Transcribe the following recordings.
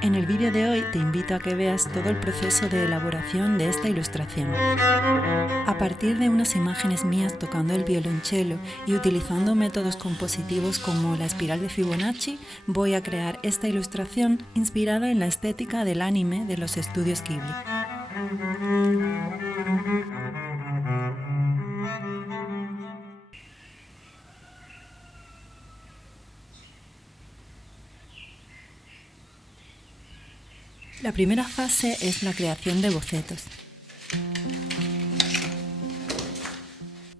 En el vídeo de hoy te invito a que veas todo el proceso de elaboración de esta ilustración. A partir de unas imágenes mías tocando el violonchelo y utilizando métodos compositivos como la espiral de Fibonacci, voy a crear esta ilustración inspirada en la estética del anime de los estudios Ghibli. La primera fase es la creación de bocetos.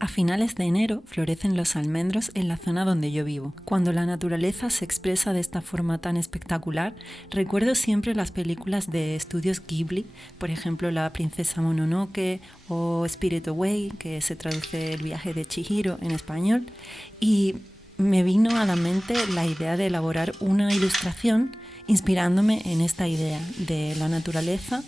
A finales de enero florecen los almendros en la zona donde yo vivo. Cuando la naturaleza se expresa de esta forma tan espectacular, recuerdo siempre las películas de estudios Ghibli, por ejemplo La princesa Mononoke o Spirit Away, que se traduce El viaje de Chihiro en español, y me vino a la mente la idea de elaborar una ilustración inspirándome en esta idea de la naturaleza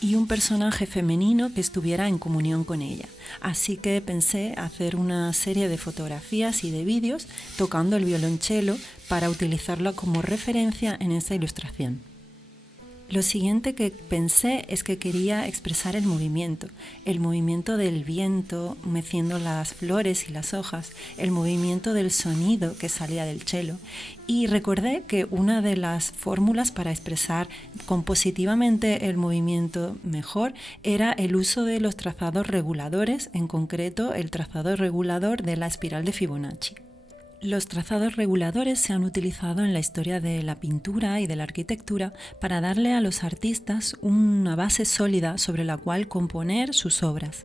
y un personaje femenino que estuviera en comunión con ella. Así que pensé hacer una serie de fotografías y de vídeos tocando el violonchelo para utilizarlo como referencia en esta ilustración. Lo siguiente que pensé es que quería expresar el movimiento del viento meciendo las flores y las hojas, el movimiento del sonido que salía del cello, y recordé que una de las fórmulas para expresar compositivamente el movimiento mejor era el uso de los trazados reguladores, en concreto el trazado regulador de la espiral de Fibonacci. Los trazados reguladores se han utilizado en la historia de la pintura y de la arquitectura para darle a los artistas una base sólida sobre la cual componer sus obras.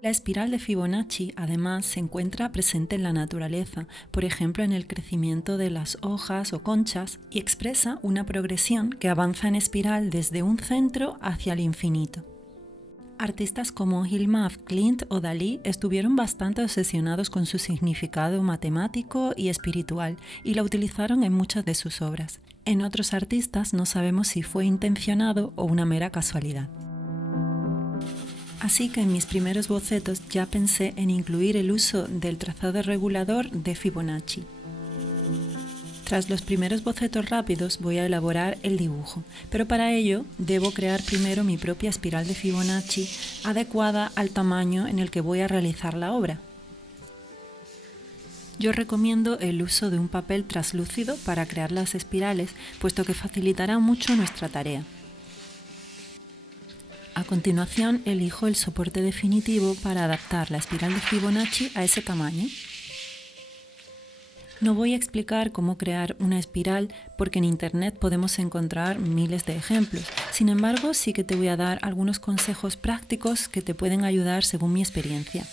La espiral de Fibonacci, además, se encuentra presente en la naturaleza, por ejemplo en el crecimiento de las hojas o conchas, y expresa una progresión que avanza en espiral desde un centro hacia el infinito. Artistas como Hilma af Klint o Dalí estuvieron bastante obsesionados con su significado matemático y espiritual y la utilizaron en muchas de sus obras. En otros artistas no sabemos si fue intencionado o una mera casualidad. Así que en mis primeros bocetos ya pensé en incluir el uso del trazado regulador de Fibonacci. Tras los primeros bocetos rápidos voy a elaborar el dibujo, pero para ello debo crear primero mi propia espiral de Fibonacci adecuada al tamaño en el que voy a realizar la obra. Yo recomiendo el uso de un papel translúcido para crear las espirales, puesto que facilitará mucho nuestra tarea. A continuación elijo el soporte definitivo para adaptar la espiral de Fibonacci a ese tamaño. No voy a explicar cómo crear una espiral porque en internet podemos encontrar miles de ejemplos. Sin embargo, sí que te voy a dar algunos consejos prácticos que te pueden ayudar según mi experiencia.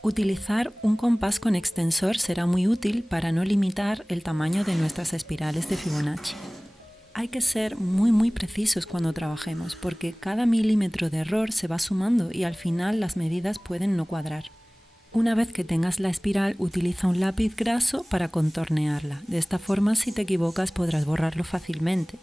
Utilizar un compás con extensor será muy útil para no limitar el tamaño de nuestras espirales de Fibonacci. Hay que ser muy precisos cuando trabajemos porque cada milímetro de error se va sumando y al final las medidas pueden no cuadrar. Una vez que tengas la espiral, utiliza un lápiz graso para contornearla. De esta forma, si te equivocas, podrás borrarlo fácilmente.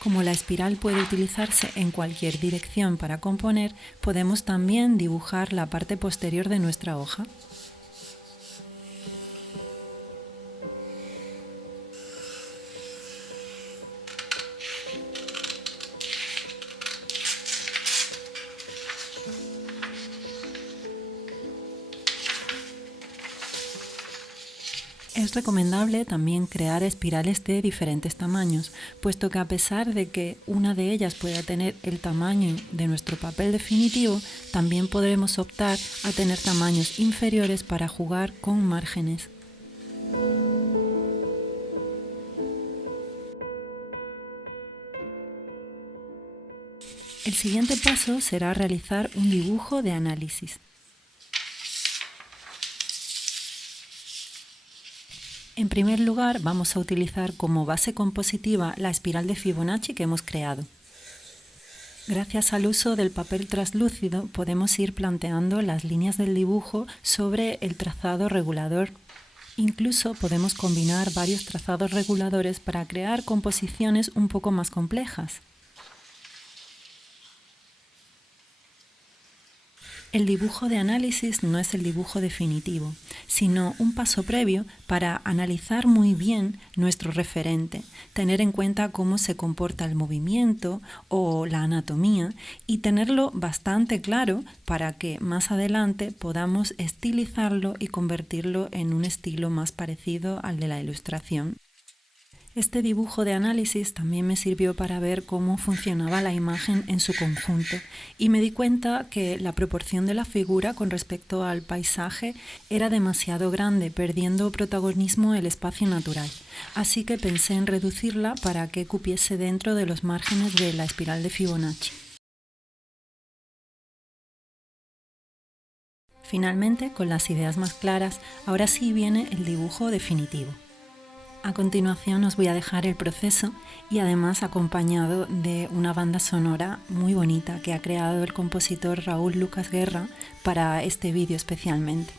Como la espiral puede utilizarse en cualquier dirección para componer, podemos también dibujar la parte posterior de nuestra hoja. Es recomendable también crear espirales de diferentes tamaños, puesto que a pesar de que una de ellas pueda tener el tamaño de nuestro papel definitivo, también podremos optar a tener tamaños inferiores para jugar con márgenes. El siguiente paso será realizar un dibujo de análisis. En primer lugar, vamos a utilizar como base compositiva la espiral de Fibonacci que hemos creado. Gracias al uso del papel translúcido podemos ir planteando las líneas del dibujo sobre el trazado regulador. Incluso podemos combinar varios trazados reguladores para crear composiciones un poco más complejas. El dibujo de análisis no es el dibujo definitivo, sino un paso previo para analizar muy bien nuestro referente, tener en cuenta cómo se comporta el movimiento o la anatomía y tenerlo bastante claro para que más adelante podamos estilizarlo y convertirlo en un estilo más parecido al de la ilustración. Este dibujo de análisis también me sirvió para ver cómo funcionaba la imagen en su conjunto y me di cuenta que la proporción de la figura con respecto al paisaje era demasiado grande, perdiendo protagonismo el espacio natural. Así que pensé en reducirla para que cupiese dentro de los márgenes de la espiral de Fibonacci. Finalmente, con las ideas más claras, ahora sí viene el dibujo definitivo. A continuación os voy a dejar el proceso y además acompañado de una banda sonora muy bonita que ha creado el compositor Raúl Lucas Guerra para este vídeo especialmente.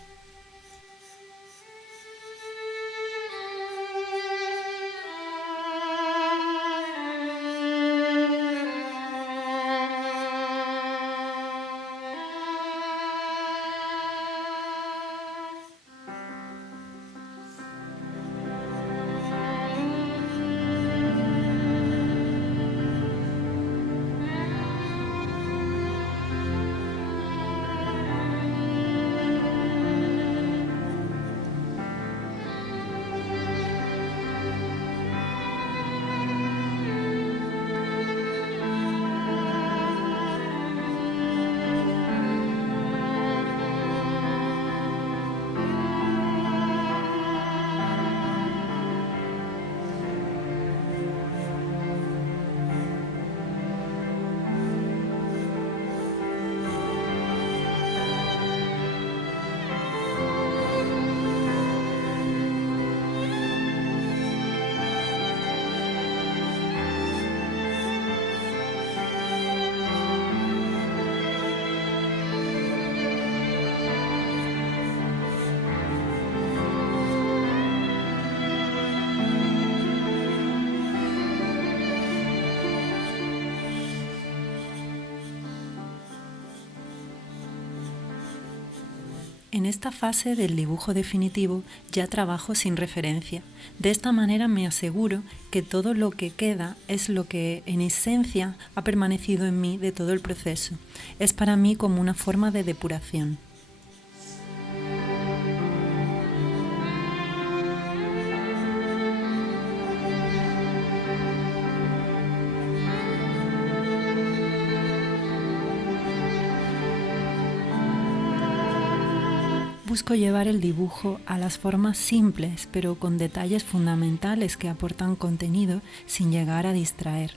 En esta fase del dibujo definitivo ya trabajo sin referencia. De esta manera me aseguro que todo lo que queda es lo que en esencia ha permanecido en mí de todo el proceso. Es para mí como una forma de depuración. Busco llevar el dibujo a las formas simples, pero con detalles fundamentales que aportan contenido sin llegar a distraer.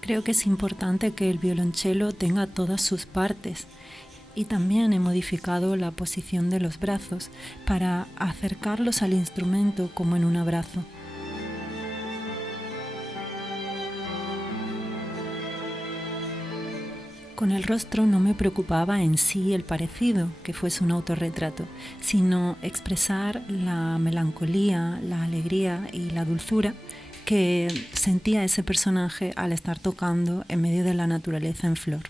Creo que es importante que el violonchelo tenga todas sus partes y también he modificado la posición de los brazos para acercarlos al instrumento como en un abrazo. Con el rostro no me preocupaba en sí el parecido, que fuese un autorretrato, sino expresar la melancolía, la alegría y la dulzura que sentía ese personaje al estar tocando en medio de la naturaleza en flor.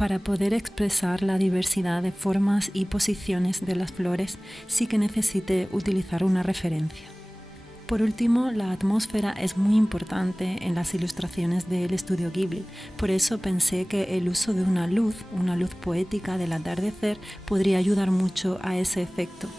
Para poder expresar la diversidad de formas y posiciones de las flores, sí que necesité utilizar una referencia. Por último, la atmósfera es muy importante en las ilustraciones del estudio Ghibli, por eso pensé que el uso de una luz poética del atardecer, podría ayudar mucho a ese efecto.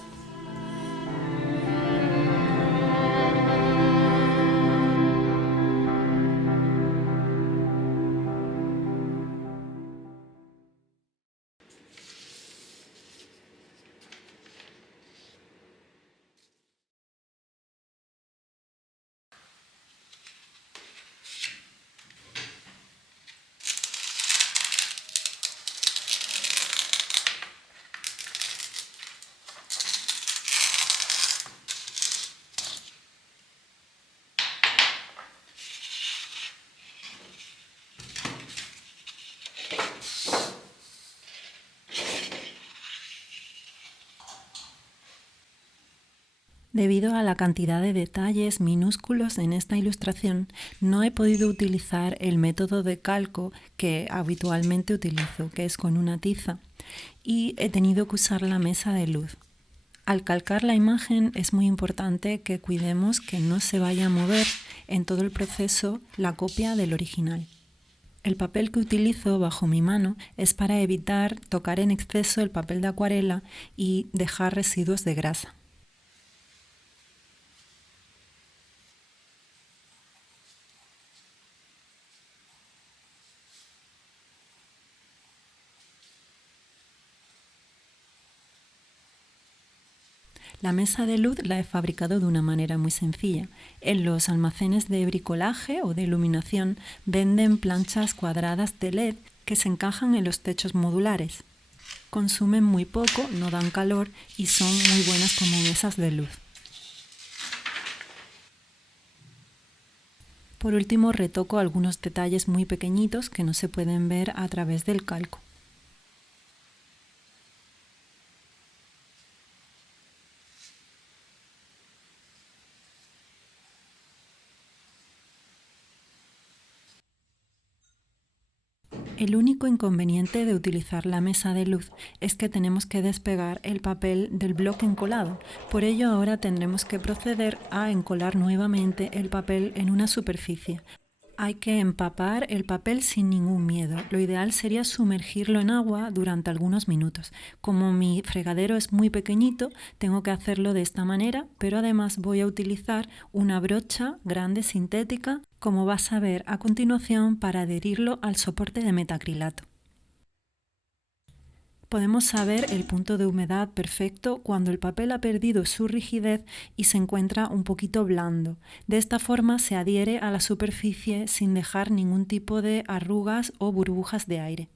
Debido a la cantidad de detalles minúsculos en esta ilustración, no he podido utilizar el método de calco que habitualmente utilizo, que es con una tiza, y he tenido que usar la mesa de luz. Al calcar la imagen es muy importante que cuidemos que no se vaya a mover en todo el proceso la copia del original. El papel que utilizo bajo mi mano es para evitar tocar en exceso el papel de acuarela y dejar residuos de grasa. La mesa de luz la he fabricado de una manera muy sencilla. En los almacenes de bricolaje o de iluminación venden planchas cuadradas de LED que se encajan en los techos modulares. Consumen muy poco, no dan calor y son muy buenas como mesas de luz. Por último, retoco algunos detalles muy pequeñitos que no se pueden ver a través del calco. El único inconveniente de utilizar la mesa de luz es que tenemos que despegar el papel del bloque encolado. Por ello ahora tendremos que proceder a encolar nuevamente el papel en una superficie. Hay que empapar el papel sin ningún miedo. Lo ideal sería sumergirlo en agua durante algunos minutos. Como mi fregadero es muy pequeñito, tengo que hacerlo de esta manera, pero además voy a utilizar una brocha grande sintética, como vas a ver a continuación, para adherirlo al soporte de metacrilato. Podemos saber el punto de humedad perfecto cuando el papel ha perdido su rigidez y se encuentra un poquito blando. De esta forma se adhiere a la superficie sin dejar ningún tipo de arrugas o burbujas de aire.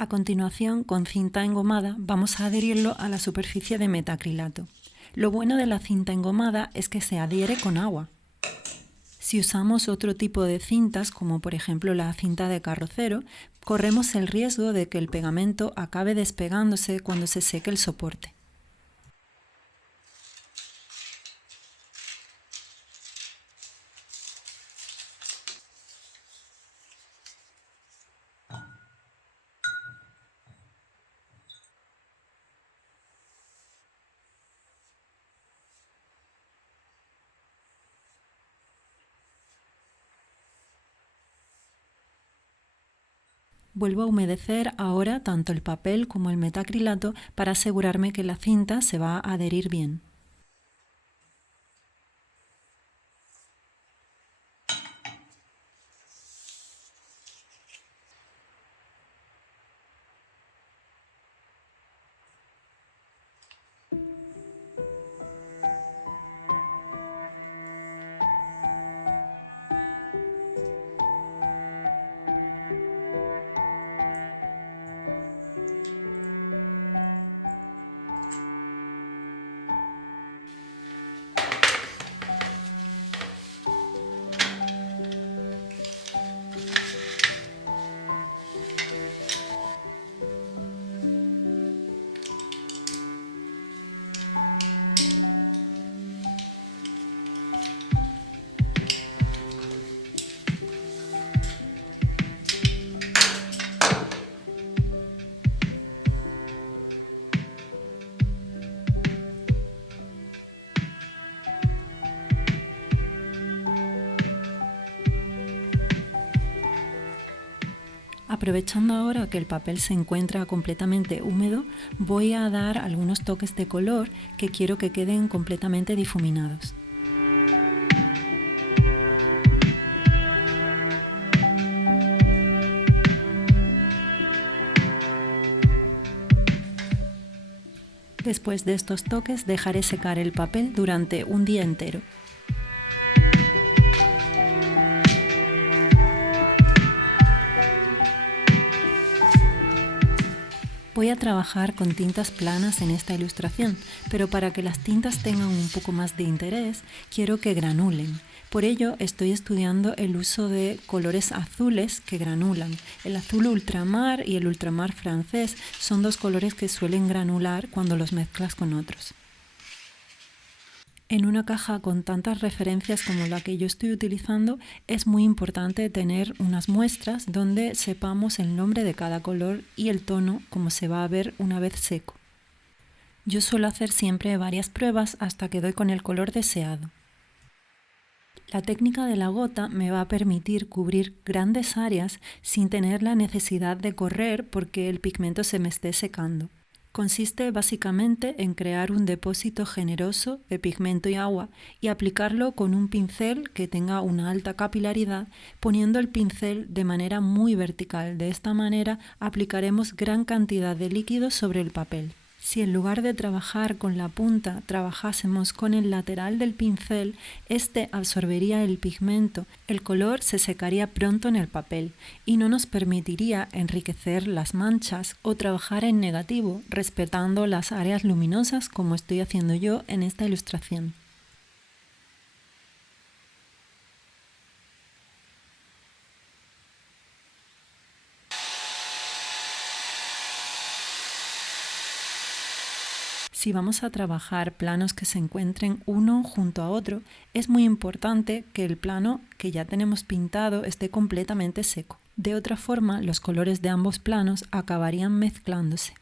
A continuación, con cinta engomada, vamos a adherirlo a la superficie de metacrilato. Lo bueno de la cinta engomada es que se adhiere con agua. Si usamos otro tipo de cintas, como por ejemplo la cinta de carrocero, corremos el riesgo de que el pegamento acabe despegándose cuando se seque el soporte. Vuelvo a humedecer ahora tanto el papel como el metacrilato para asegurarme que la cinta se va a adherir bien. Aprovechando ahora que el papel se encuentra completamente húmedo, voy a dar algunos toques de color que quiero que queden completamente difuminados. Después de estos toques dejaré secar el papel durante un día entero. Voy a trabajar con tintas planas en esta ilustración, pero para que las tintas tengan un poco más de interés, quiero que granulen. Por ello estoy estudiando el uso de colores azules que granulan. El azul ultramar y el ultramar francés son dos colores que suelen granular cuando los mezclas con otros. En una caja con tantas referencias como la que yo estoy utilizando, es muy importante tener unas muestras donde sepamos el nombre de cada color y el tono como se va a ver una vez seco. Yo suelo hacer siempre varias pruebas hasta que doy con el color deseado. La técnica de la gota me va a permitir cubrir grandes áreas sin tener la necesidad de correr porque el pigmento se me esté secando. Consiste básicamente en crear un depósito generoso de pigmento y agua y aplicarlo con un pincel que tenga una alta capilaridad, poniendo el pincel de manera muy vertical. De esta manera aplicaremos gran cantidad de líquido sobre el papel. Si en lugar de trabajar con la punta trabajásemos con el lateral del pincel, este absorbería el pigmento, el color se secaría pronto en el papel y no nos permitiría enriquecer las manchas o trabajar en negativo, respetando las áreas luminosas como estoy haciendo yo en esta ilustración. Si vamos a trabajar planos que se encuentren uno junto a otro, es muy importante que el plano que ya tenemos pintado esté completamente seco. De otra forma, los colores de ambos planos acabarían mezclándose.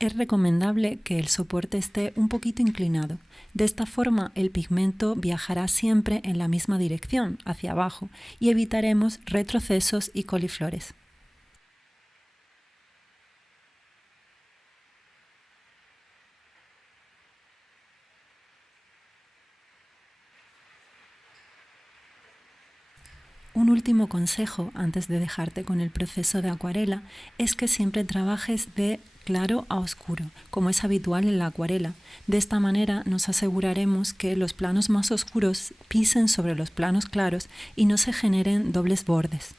Es recomendable que el soporte esté un poquito inclinado. De esta forma, el pigmento viajará siempre en la misma dirección, hacia abajo, y evitaremos retrocesos y coliflores. Un último consejo antes de dejarte con el proceso de acuarela es que siempre trabajes de claro a oscuro, como es habitual en la acuarela. De esta manera nos aseguraremos que los planos más oscuros pisen sobre los planos claros y no se generen dobles bordes.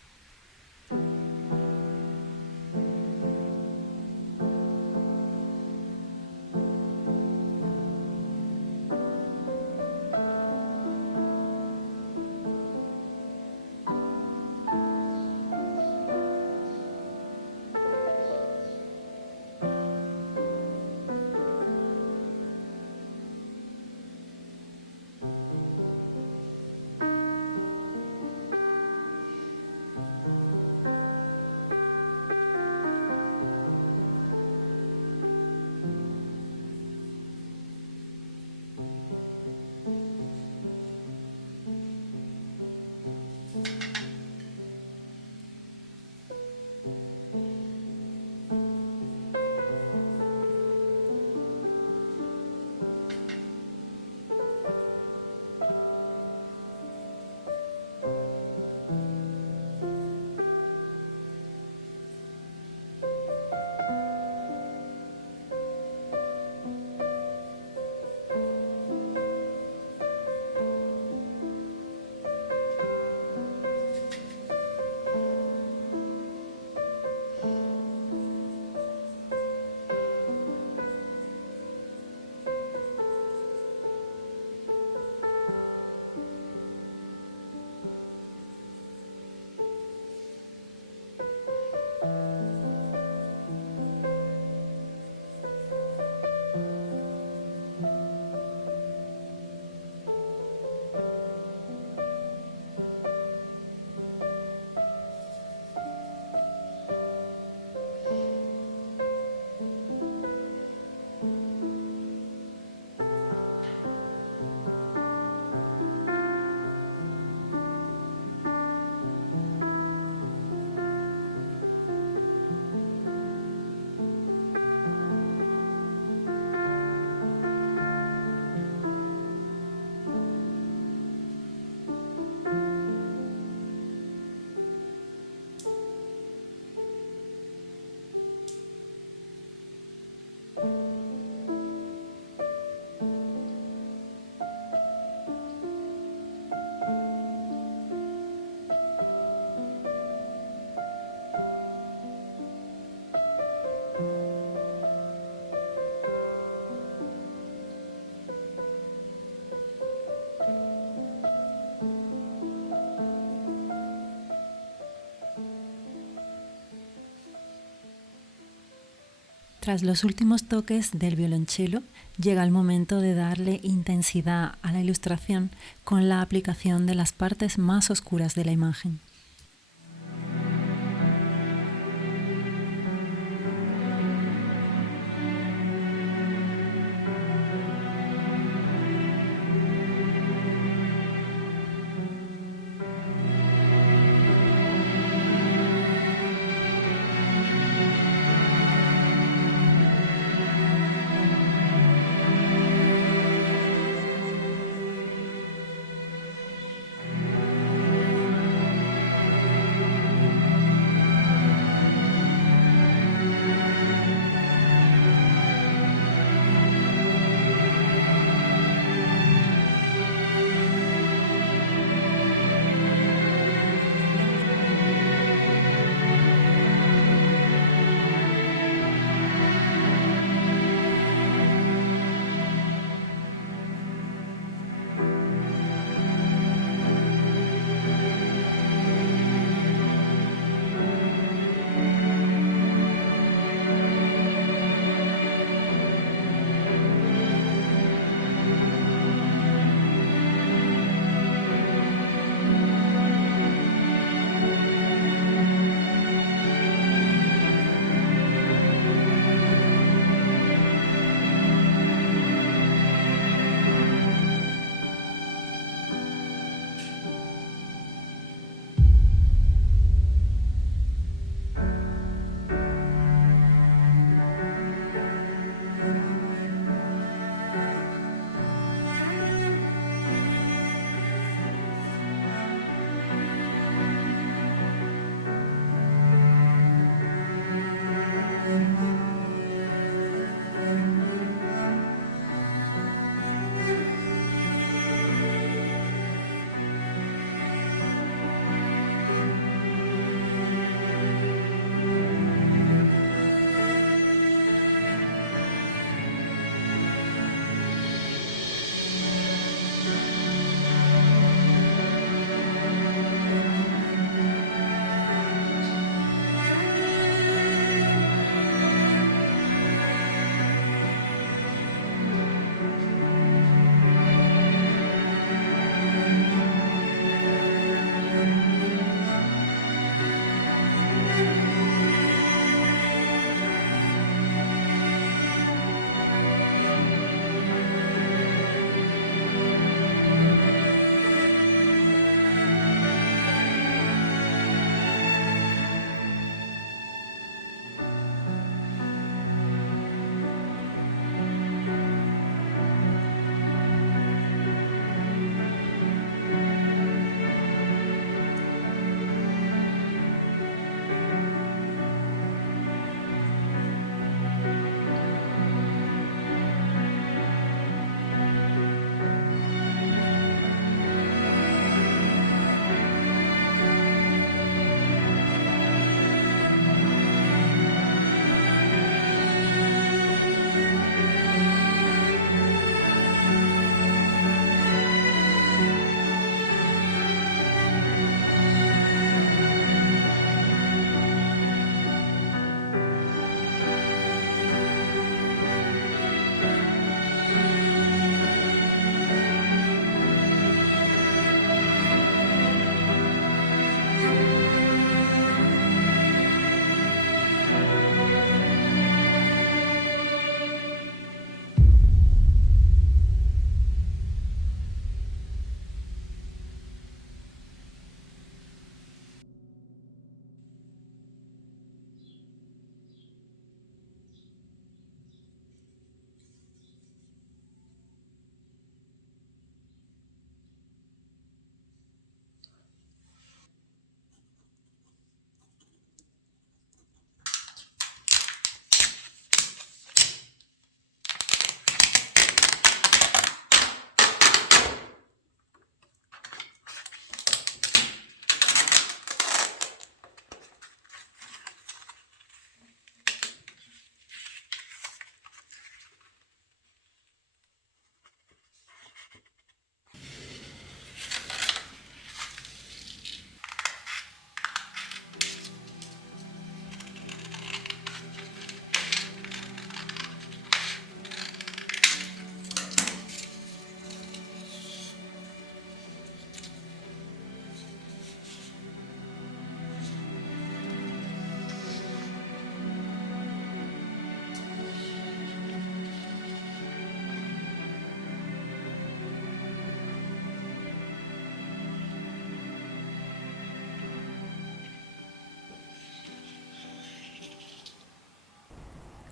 Tras los últimos toques del violonchelo, llega el momento de darle intensidad a la ilustración con la aplicación de las partes más oscuras de la imagen.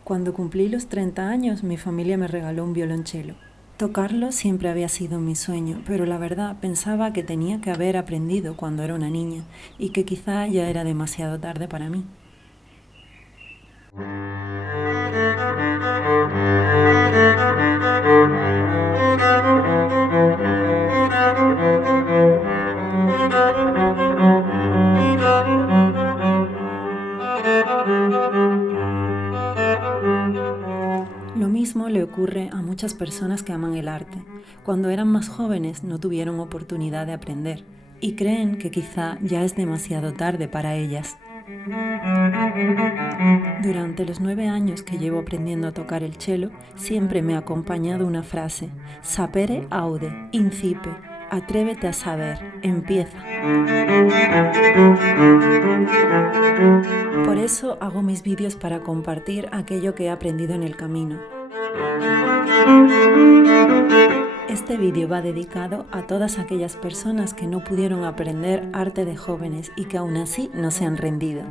Cuando cumplí los 30 años, mi familia me regaló un violonchelo. Tocarlo siempre había sido mi sueño, pero la verdad pensaba que tenía que haber aprendido cuando era una niña y que quizá ya era demasiado tarde para mí. Lo mismo le ocurre a muchas personas que aman el arte. Cuando eran más jóvenes no tuvieron oportunidad de aprender y creen que quizá ya es demasiado tarde para ellas. Durante los 9 años que llevo aprendiendo a tocar el cello, siempre me ha acompañado una frase: sapere aude, incipe, atrévete a saber, empieza. Por eso hago mis vídeos para compartir aquello que he aprendido en el camino. Este vídeo va dedicado a todas aquellas personas que no pudieron aprender arte de jóvenes y que aún así no se han rendido.